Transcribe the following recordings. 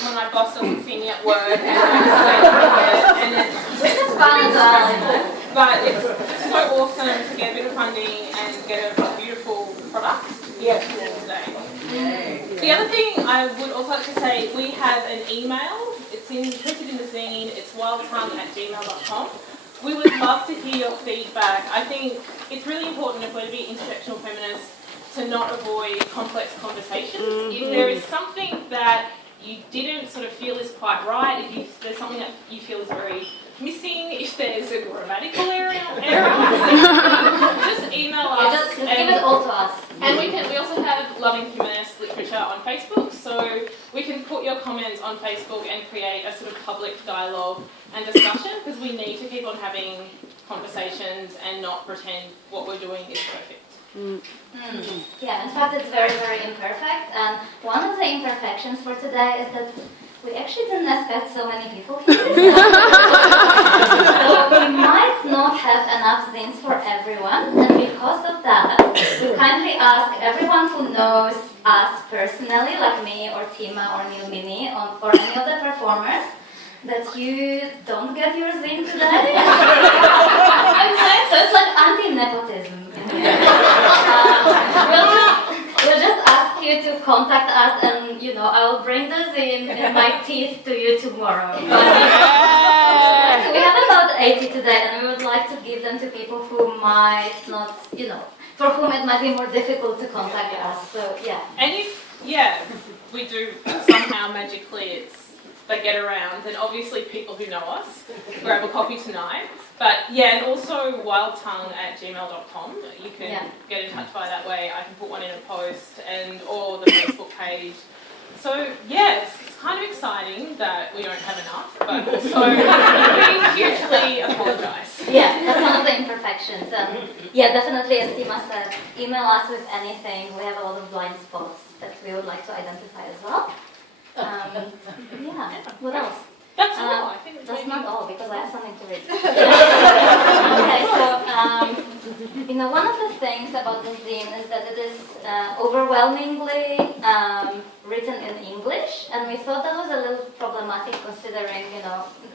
when my boss doesn't see me at work and it's fun as well. But it's just so awesome to get a bit of funding and get a beautiful product today. The other thing I would also like to say, we have an email. It's printed in the zine. It's wildtongue@gmail.com. We would love to hear your feedback. I think it's really important if we're to be intersectional feminists to not avoid complex conversations. If there is something that you didn't sort of feel is quite right, if there's something that you feel is very missing, if there's a grammatical error, just email us. Just give it all to us. And we also have Loving Feminist Literature on Facebook, so we can put your comments on Facebook and create a sort of public dialogue and discussion, because we need to keep on having conversations and not pretend what we're doing is perfect. Yeah, in fact it's very, very imperfect, and one of the imperfections for today is that we actually didn't expect so many people here. So we might not have enough zines for everyone, and because of that, we kindly ask everyone who knows us personally, like me or Timmah or Nilmini or any of the performers, that you don't get your zine today. So it's like anti-nepotism. We'll just ask you to contact us, and I will bring the zine in my teeth to you tomorrow. We have about 80 today, and we would like to give them to people who might not, for whom it might be more difficult to contact us. So yeah. And if we do somehow magically they get around, then obviously people who know us grab a copy tonight. But and also wildtongue@gmail.com. You can get in touch by that way. I can put one in a post or the Facebook page. So it's kind of exciting that we don't have enough, but also we hugely apologise. Yeah, that's one of the imperfections. Definitely, as Timmah said, email us with anything. We have a lot of blind spots that we would like to identify as well. What else? That's all. I think that's not all, because I have something to read. Okay, so one of the things about the zine is that it is overwhelmingly written in English, and we thought that was a little problematic considering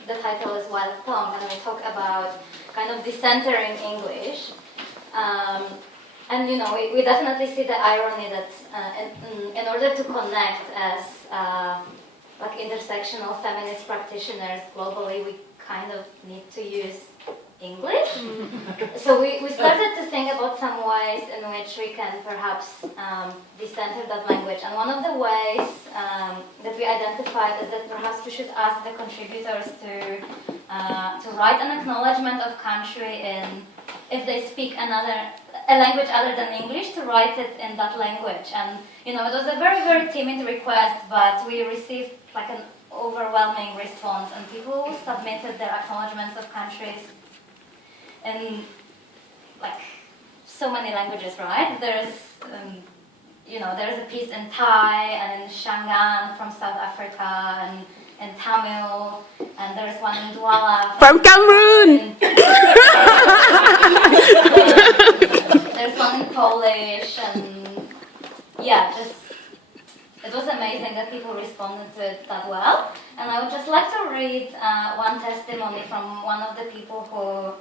the title is Wild Tongue, and we talk about kind of decentering English. And we definitely see the irony that in order to connect as like intersectional feminist practitioners globally, we kind of need to use English. So we started to think about some ways in which we can perhaps decenter that language. And one of the ways that we identified is that perhaps we should ask the contributors to write an acknowledgement of country if they speak a language other than English, to write it in that language. And it was a very, very timid request, but we received like an overwhelming response, and people submitted their acknowledgements of countries in like so many languages, right? There's there's a piece in Thai and in Shangaan from South Africa, and in Tamil, and there's one in Douala from Cameroon. There's one in Polish, and it was amazing that people responded to it that well. And I would just like to read one testimony from one of the people who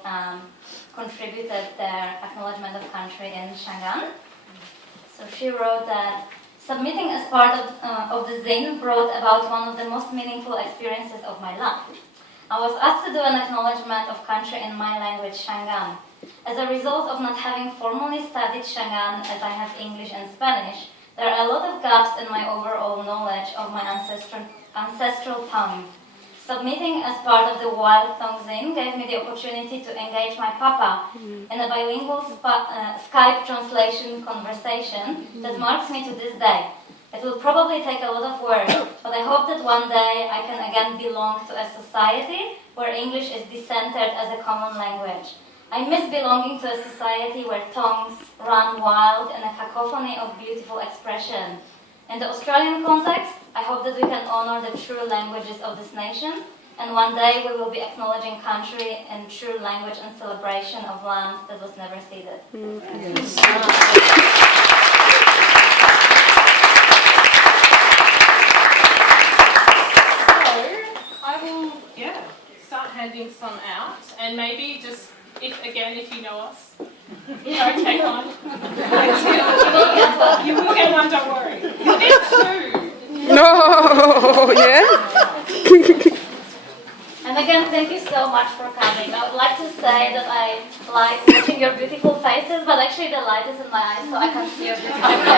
contributed their acknowledgement of country in Shangaan. So she wrote that submitting as part of the zine brought about one of the most meaningful experiences of my life. I was asked to do an acknowledgement of country in my language, Shangaan. As a result of not having formally studied Shangaan as I have English and Spanish, there are a lot of gaps in my overall knowledge of my ancestral tongue. Submitting as part of the Wild Tongue zine gave me the opportunity to engage my papa in a bilingual Skype translation conversation that marks me to this day. It will probably take a lot of work, but I hope that one day I can again belong to a society where English is decentered as a common language. I miss belonging to a society where tongues run wild in a cacophony of beautiful expression. In the Australian context, I hope that we can honor the true languages of this nation, and one day we will be acknowledging country in true language and celebration of land that was never ceded. handing some out, and maybe just, if you know us, don't take one. You will get one, don't worry. You'll get two. No, yeah? And again, thank you so much for coming. I would like to say that I like watching your beautiful faces, but actually the light is in my eyes, so I can't see your beautiful faces.